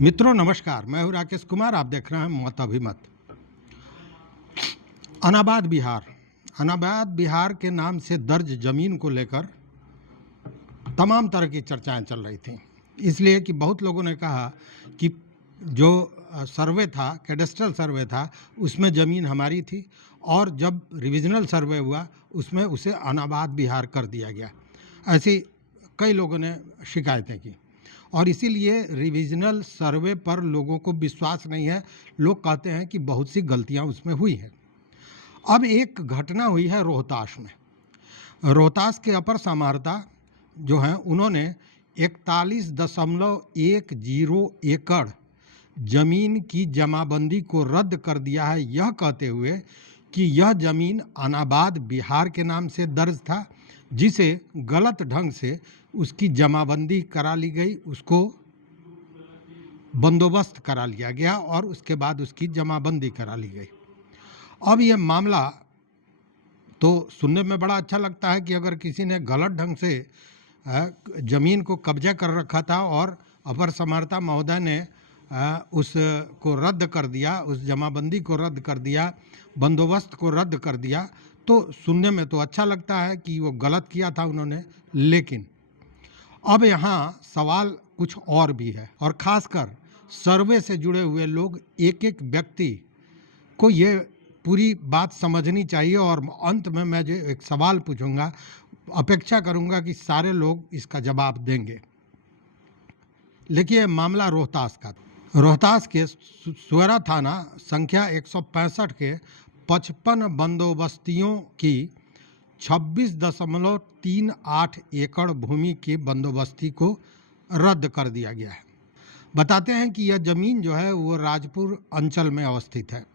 मित्रों नमस्कार, मैं हूं राकेश कुमार। आप देख रहे हैं मत अभिमत। अनाबाद बिहार के नाम से दर्ज जमीन को लेकर तमाम तरह की चर्चाएं चल रही थी, इसलिए कि बहुत लोगों ने कहा कि जो सर्वे था, कैडेस्ट्रल सर्वे था, उसमें ज़मीन हमारी थी और जब रिविजनल सर्वे हुआ उसमें उसे अनाबाद बिहार कर दिया गया। ऐसी कई लोगों ने शिकायतें की और इसीलिए रिविजनल सर्वे पर लोगों को विश्वास नहीं है। लोग कहते हैं कि बहुत सी गलतियां उसमें हुई हैं। अब एक घटना हुई है रोहतास में। रोहतास के अपर समाहर्ता जो हैं उन्होंने 41.10 एकड़ ज़मीन की जमाबंदी को रद्द कर दिया है, यह कहते हुए कि यह ज़मीन अनाबाद बिहार के नाम से दर्ज था, जिसे गलत ढंग से उसकी जमाबंदी करा ली गई, उसको बंदोबस्त करा लिया गया और उसके बाद उसकी जमाबंदी करा ली गई। अब यह मामला तो सुनने में बड़ा अच्छा लगता है कि अगर किसी ने गलत ढंग से ज़मीन को कब्जा कर रखा था और अपर समाहर्ता महोदय ने उसको रद्द कर दिया, उस जमाबंदी को रद्द कर दिया, बंदोबस्त को रद्द कर दिया, तो सुनने में तो अच्छा लगता है कि वो गलत किया था उन्होंने। लेकिन अब यहाँ सवाल कुछ और भी है और ख़ासकर सर्वे से जुड़े हुए लोग, एक एक व्यक्ति को ये पूरी बात समझनी चाहिए और अंत में मैं जो एक सवाल पूछूंगा, अपेक्षा करूंगा कि सारे लोग इसका जवाब देंगे। देखिए, मामला रोहतास का। रोहतास के सुअरा थाना संख्या 165 के 55 बंदोबस्तियों की 26.38 एकड़ भूमि की बंदोबस्ती को रद्द कर दिया गया है। बताते हैं कि यह ज़मीन जो है वो राजपुर अंचल में अवस्थित है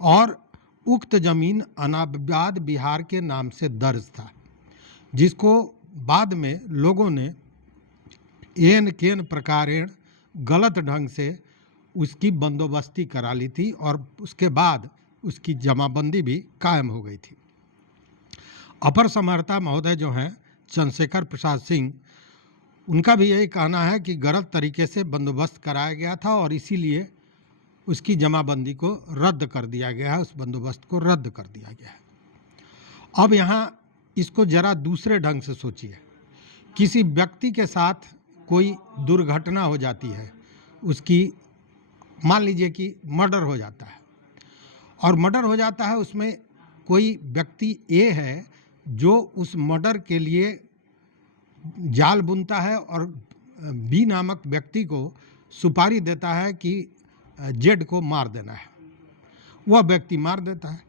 और उक्त ज़मीन अनाबाद बिहार के नाम से दर्ज था, जिसको बाद में लोगों ने एन केन प्रकारेण गलत ढंग से उसकी बंदोबस्ती करा ली थी और उसके बाद उसकी जमाबंदी भी कायम हो गई थी। अपर समाहर्ता महोदय जो हैं चंद्रशेखर प्रसाद सिंह, उनका भी यही कहना है कि गलत तरीके से बंदोबस्त कराया गया था और इसीलिए उसकी जमाबंदी को रद्द कर दिया गया है, उस बंदोबस्त को रद्द कर दिया गया है। अब यहाँ इसको ज़रा दूसरे ढंग से सोचिए। किसी व्यक्ति के साथ कोई दुर्घटना हो जाती है, उसकी मान लीजिए कि मर्डर हो जाता है और मर्डर हो जाता है, उसमें कोई व्यक्ति ए है जो उस मर्डर के लिए जाल बुनता है और बी नामक व्यक्ति को सुपारी देता है कि जेड को मार देना है। वह व्यक्ति मार देता है,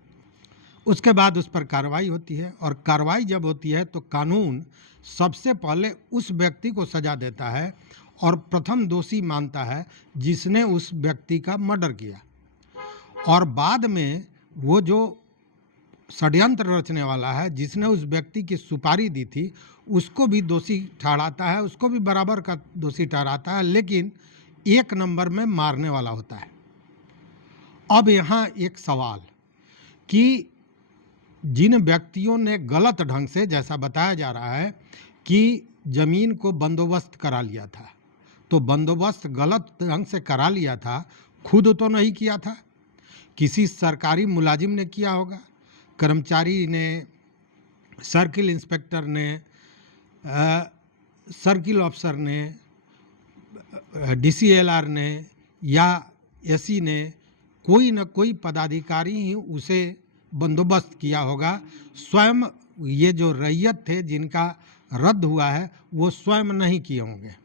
उसके बाद उस पर कार्रवाई होती है और कार्रवाई जब होती है तो कानून सबसे पहले उस व्यक्ति को सज़ा देता है और प्रथम दोषी मानता है जिसने उस व्यक्ति का मर्डर किया, और बाद में वो जो षड्यंत्र रचने वाला है, जिसने उस व्यक्ति की सुपारी दी थी, उसको भी दोषी ठहराता है, उसको भी बराबर का दोषी ठहराता है, लेकिन एक नंबर में मारने वाला होता है। अब यहाँ एक सवाल कि जिन व्यक्तियों ने गलत ढंग से, जैसा बताया जा रहा है कि ज़मीन को बंदोबस्त करा लिया था, तो बंदोबस्त गलत ढंग से करा लिया था, खुद तो नहीं किया था, किसी सरकारी मुलाजिम ने किया होगा, कर्मचारी ने, सर्किल इंस्पेक्टर ने, सर्किल ऑफिसर ने, DCLR ने या SC ने, कोई न कोई पदाधिकारी ही उसे बंदोबस्त किया होगा। स्वयं ये जो रैयत थे जिनका रद्द हुआ है वो स्वयं नहीं किए होंगे।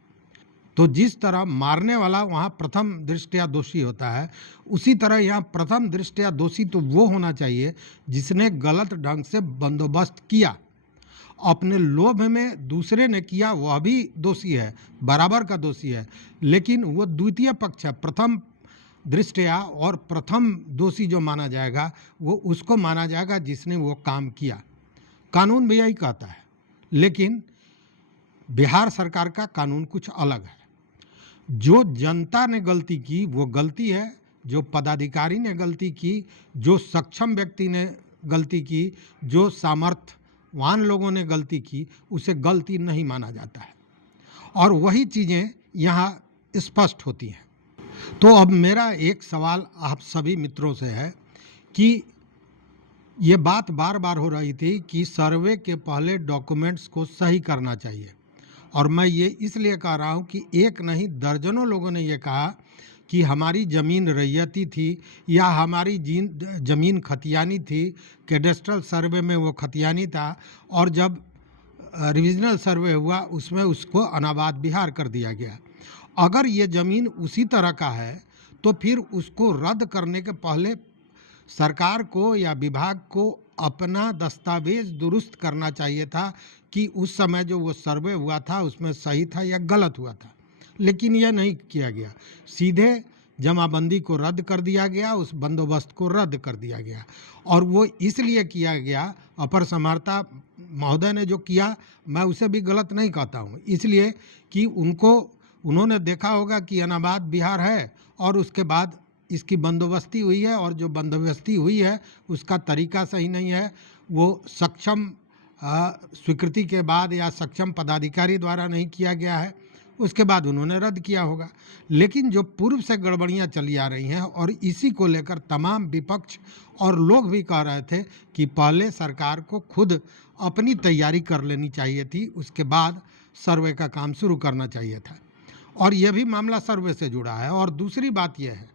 तो जिस तरह मारने वाला वहाँ प्रथम दृष्टया दोषी होता है, उसी तरह यहाँ प्रथम दृष्टया दोषी तो वो होना चाहिए जिसने गलत ढंग से बंदोबस्त किया। अपने लोभ में दूसरे ने किया, वह भी दोषी है, बराबर का दोषी है, लेकिन वो द्वितीय पक्ष है, प्रथम दृष्टया, और प्रथम दोषी जो माना जाएगा वो उसको माना जाएगा जिसने वो काम किया। कानून भी यही कहता है, लेकिन बिहार सरकार का कानून कुछ अलग है। जो जनता ने गलती की वो गलती है, जो पदाधिकारी ने गलती की, जो सक्षम व्यक्ति ने गलती की, जो सामर्थ्यवान लोगों ने गलती की, उसे गलती नहीं माना जाता है और वही चीज़ें यहाँ स्पष्ट होती हैं। तो अब मेरा एक सवाल आप सभी मित्रों से है कि ये बात बार बार हो रही थी कि सर्वे के पहले डॉक्यूमेंट्स को सही करना चाहिए, और मैं ये इसलिए कह रहा हूँ कि एक नहीं दर्जनों लोगों ने ये कहा कि हमारी ज़मीन रैयती थी या हमारी ज़मीन खतियानी थी। कैडेस्ट्रल सर्वे में वो खतियानी था, और जब रिविजनल सर्वे हुआ उसमें उसको अनाबाद बिहार कर दिया गया। अगर ये ज़मीन उसी तरह का है तो फिर उसको रद्द करने के पहले सरकार को या विभाग को अपना दस्तावेज दुरुस्त करना चाहिए था कि उस समय जो वो सर्वे हुआ था उसमें सही था या गलत हुआ था, लेकिन यह नहीं किया गया। सीधे जमाबंदी को रद्द कर दिया गया, उस बंदोबस्त को रद्द कर दिया गया, और वो इसलिए किया गया, अपर समाहर्ता महोदय ने जो किया मैं उसे भी गलत नहीं कहता हूँ, इसलिए कि उन्होंने देखा होगा कि अनाबाद बिहार है और उसके बाद इसकी बंदोबस्ती हुई है, और जो बंदोबस्ती हुई है उसका तरीका सही नहीं है, वो सक्षम स्वीकृति के बाद या सक्षम पदाधिकारी द्वारा नहीं किया गया है, उसके बाद उन्होंने रद्द किया होगा। लेकिन जो पूर्व से गड़बड़ियां चली आ रही हैं और इसी को लेकर तमाम विपक्ष और लोग भी कह रहे थे कि पहले सरकार को खुद अपनी तैयारी कर लेनी चाहिए थी, उसके बाद सर्वे का काम शुरू करना चाहिए था, और यह भी मामला सर्वे से जुड़ा है। और दूसरी बात यह है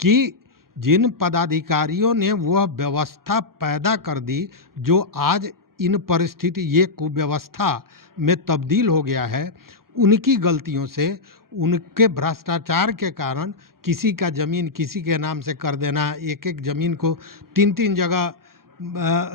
कि जिन पदाधिकारियों ने वह व्यवस्था पैदा कर दी जो आज इन परिस्थिति ये कुव्यवस्था में तब्दील हो गया है, उनकी गलतियों से, उनके भ्रष्टाचार के कारण किसी का ज़मीन किसी के नाम से कर देना, एक एक ज़मीन को 3-3 जगह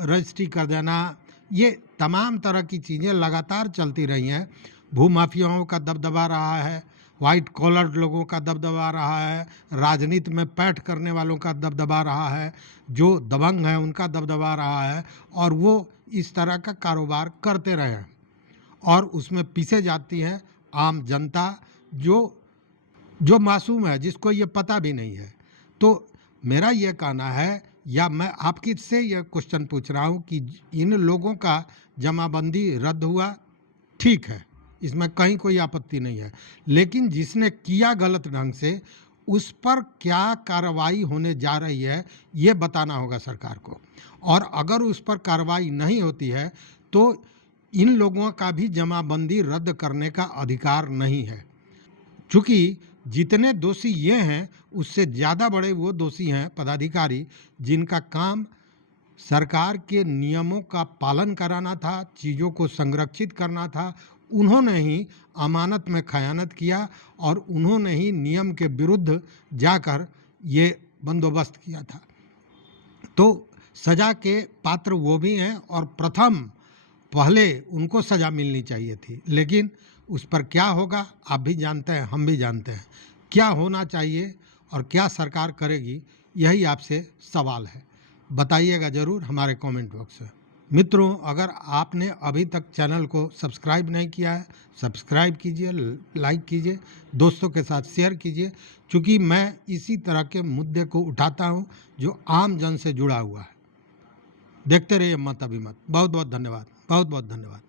रजिस्ट्री कर देना, ये तमाम तरह की चीज़ें लगातार चलती रही हैं। भूमाफियाओं का दबदबा रहा है, वाइट कॉलर लोगों का दबदबा रहा है, राजनीति में पैठ करने वालों का दबदबा रहा है, जो दबंग हैं उनका दबदबा रहा है, और वो इस तरह का कारोबार करते रहे हैं, और उसमें पीछे जाती है आम जनता जो मासूम है, जिसको ये पता भी नहीं है। तो मेरा ये कहना है, या मैं आपकी से ये क्वेश्चन पूछ रहा हूँ कि इन लोगों का जमाबंदी रद्द हुआ, ठीक है, इसमें कहीं कोई आपत्ति नहीं है, लेकिन जिसने किया गलत ढंग से उस पर क्या कार्रवाई होने जा रही है ये बताना होगा सरकार को, और अगर उस पर कार्रवाई नहीं होती है तो इन लोगों का भी जमाबंदी रद्द करने का अधिकार नहीं है, चूँकि जितने दोषी ये हैं उससे ज़्यादा बड़े वो दोषी हैं पदाधिकारी जिनका काम सरकार के नियमों का पालन कराना था, चीज़ों को संरक्षित करना था। उन्होंने ही अमानत में खयानत किया और उन्होंने ही नियम के विरुद्ध जाकर ये बंदोबस्त किया था। तो सज़ा के पात्र वो भी हैं, और पहले उनको सज़ा मिलनी चाहिए थी, लेकिन उस पर क्या होगा आप भी जानते हैं, हम भी जानते हैं। क्या होना चाहिए और क्या सरकार करेगी, यही आपसे सवाल है। बताइएगा ज़रूर हमारे कमेंट बॉक्स में। मित्रों, अगर आपने अभी तक चैनल को सब्सक्राइब नहीं किया है, सब्सक्राइब कीजिए, लाइक कीजिए, दोस्तों के साथ शेयर कीजिए, क्योंकि मैं इसी तरह के मुद्दे को उठाता हूं जो आम जन से जुड़ा हुआ है। देखते रहिए मत अभी मत। बहुत बहुत धन्यवाद, बहुत बहुत धन्यवाद।